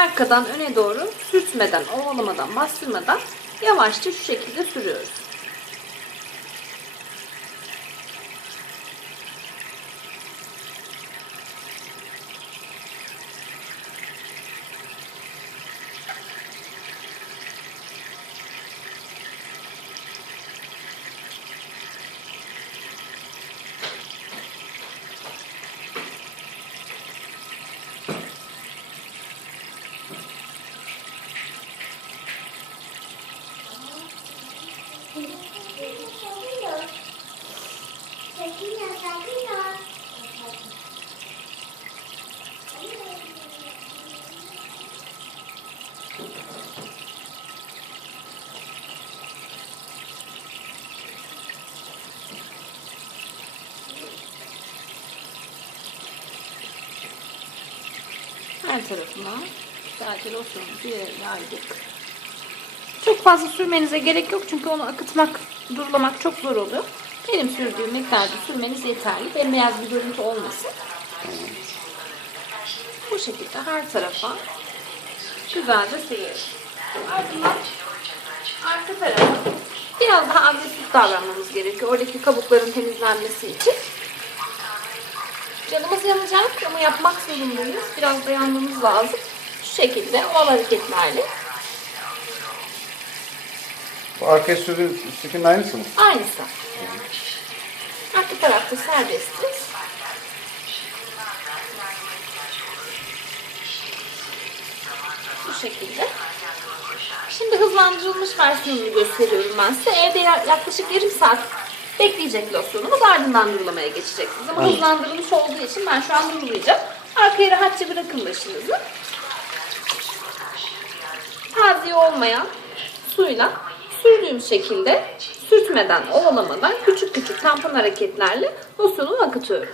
arkadan öne doğru sürtmeden, ovalamadan, bastırmadan yavaşça şu şekilde sürüyoruz. Her tarafına güzelce losyonumuzu yaydık. Çok fazla sürmenize gerek yok çünkü onu akıtmak, durulamak çok zor oluyor. Benim sürdüğüm miktarda sürmeniz yeterli. Bembeyaz bir görüntü olmasın. Bu şekilde her tarafa güzelce sürüyoruz. Ardından arka tarafa biraz daha agresif davranmamız gerekiyor. Oradaki kabukların temizlenmesi için. Canımız yanacak ama yapmak zorundayız. Biraz dayanmamız lazım. Şu şekilde oval hareketlerle. Arkaya sürdüğün sipin aynısı mı? Aynısı. Arka tarafta serbestiz. Bu şekilde. Şimdi hızlandırılmış versiyonunu gösteriyorum ben size. Evde ya- yaklaşık yarım saat bekleyecek losyonumuz ardından durulamaya geçeceksiniz. Ama Aynen. hızlandırılmış olduğu için ben şu an durulayacağım. Arkaya rahatça bırakın başınızı. Taziye olmayan suyla sürdüğüm şekilde sürtmeden, ovalamadan küçük küçük tampon hareketlerle losyonumu akıtıyorum.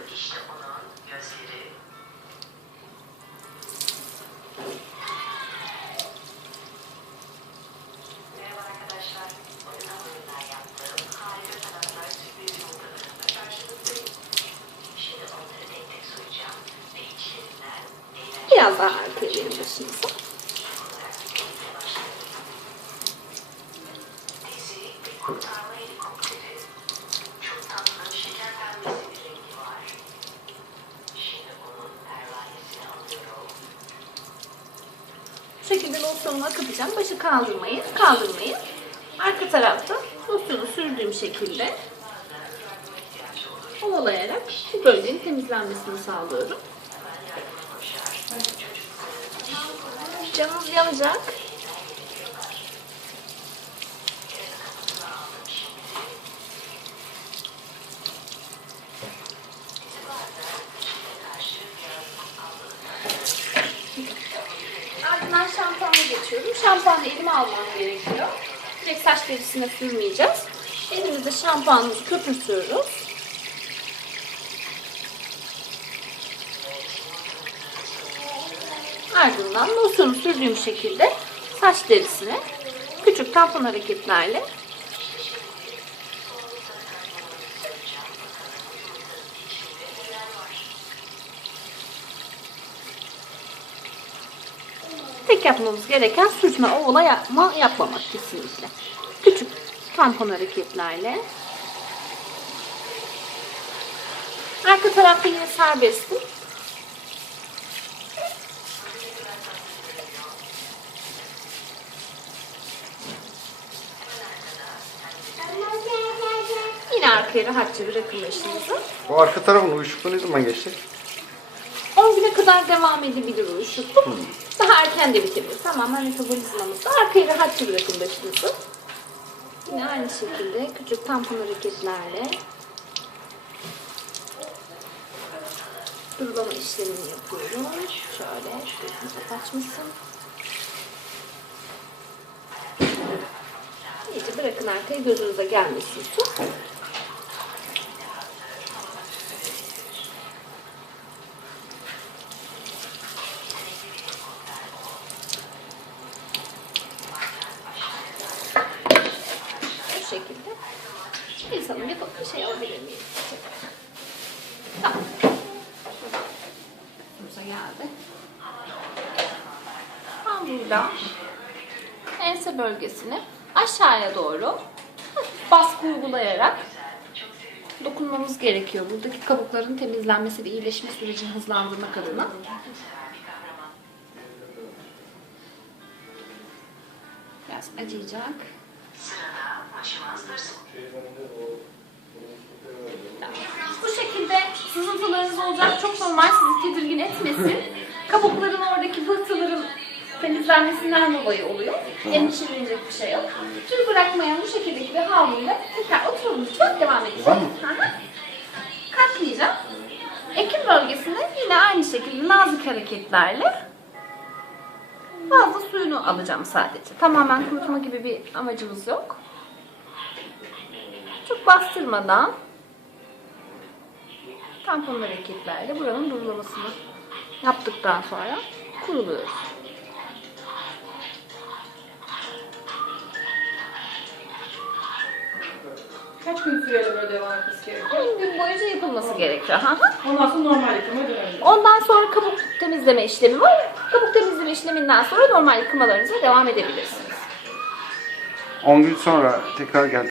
Merhaba arkadaşlar. Oyun hamurundan yaptığım harika tabaklar sürpriz yumurtalarımla karşınızdayım. Şimdi onları tek tek soyacağım ve içlerinden eğlenceli Biraz daha arkaya verin başınızı. dizi ve kurtarma helikopteri. Çok. Bu şekilde losyonumu akıtacağım. Başı kaldırmayın, kaldırmayın. Arka tarafta losyonu sürdüğüm şekilde ovalayarak bu bölgenin temizlenmesini sağlıyorum. Canınız yanacak. Ardından şampuana geçiyorum. Şampuanı elime almam gerekiyor. Direkt saç derisine sürmeyeceğiz. Elimizde şampuanımızı köpürtüyoruz. Ardından losyonu sürdüğüm şekilde saç derisine küçük tampon hareketlerle Tek yapmamız gereken sürtme, ovala yapma, yapmamak kesinlikle. Küçük tampon hareketlerle. Arka tarafta yine serbestim. Yine arkaya rahatça bırakın başınızı. Bu arka tarafın uyuşukluğu ne zaman geçecek? 10 güne kadar devam edebilir uyuşukluk. Daha erken de bitebilir. Tamamen metabolizmamızda. Arkayı rahatça bırakın başınızı. Yine aynı şekilde küçük tampon hareketlerle durulama işlemini yapıyorum. Şöyle gözünüze kaçmasın. İyice bırakın arkaya gözünüze gelmesin su. Bu şekilde. İnsanın bir bakın şey alabilir miyim? Tamam. Buza geldi. havluyla ense bölgesini aşağıya doğru baskı uygulayarak dokunmamız gerekiyor. Buradaki kabukların temizlenmesi ve iyileşme sürecini hızlandırmak adına. Biraz acıyacak. Sırada başımızdır. Bu şekilde sızıntılarınız olacak. Çok normal sizi tedirgin etmesin. Kabukların oradaki pıhtıların temizlenmesinden dolayı oluyor. Endişelenecek bir şey yok. Tül bırakmayan bu şekildeki bir havluyla tekrar oturun lütfen devam? Hı hı. Katlayacağım. Ekim bölgesinde yine aynı şekilde nazik hareketlerle fazla suyunu alacağım sadece. Tamamen kurutma gibi bir amacımız yok. Çok bastırmadan tampon hareketlerle buranın durulamasını yaptıktan sonra kuruluyoruz. Kaç gün süreyle böyle devam etmesi gerekiyor? 10 gün boyunca yapılması gerekiyor. Hı hı. Ondan sonra normal yıkamaya dönelim. Ondan sonra kabuk temizleme işlemi var. Kabuk temizleme işleminden sonra normal yıkamalarınıza devam edebilirsiniz. 10 gün sonra tekrar gel.